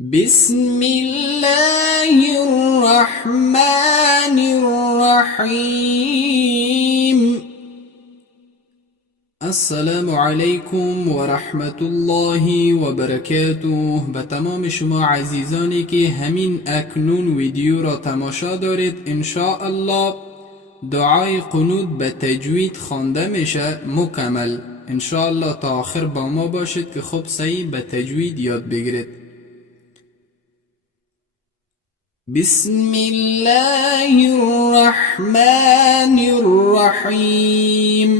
بسم الله الرحمن الرحيم. السلام عليكم ورحمة الله وبركاته. به تمام شما عزیزانی که همین اکنون ویدیو را تماشا دارید، انشاءالله دعای قنوت به تجوید خوانده میشه مکمل. انشاءالله تا آخر با ما باشید که خوب صحیح به تجوید یاد بگیرید. بسم الله الرحمن الرحيم.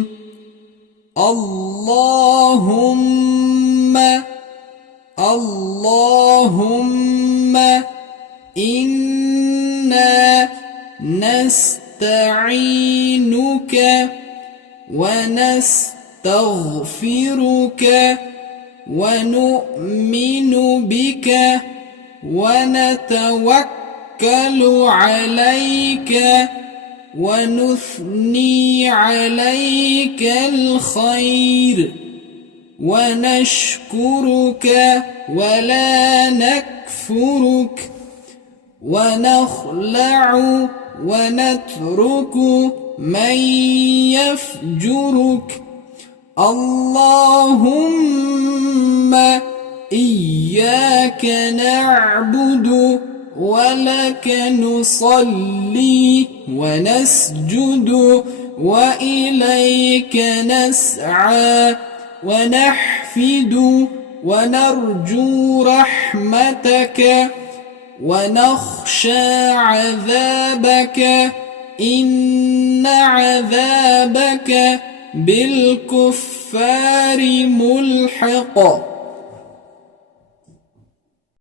اللهم إنا نستعينك ونستغفرك ونؤمن بك ونتوكل عليك ونثني عليك الخير ونشكرك ولا نكفرك ونخلع ونترك من يفجرك. اللهم إياك نعبد ولك نصلي ونسجد وإليك نسعى ونحفد ونرجو رحمتك ونخشى عذابك إن عذابك بالكفار ملحق.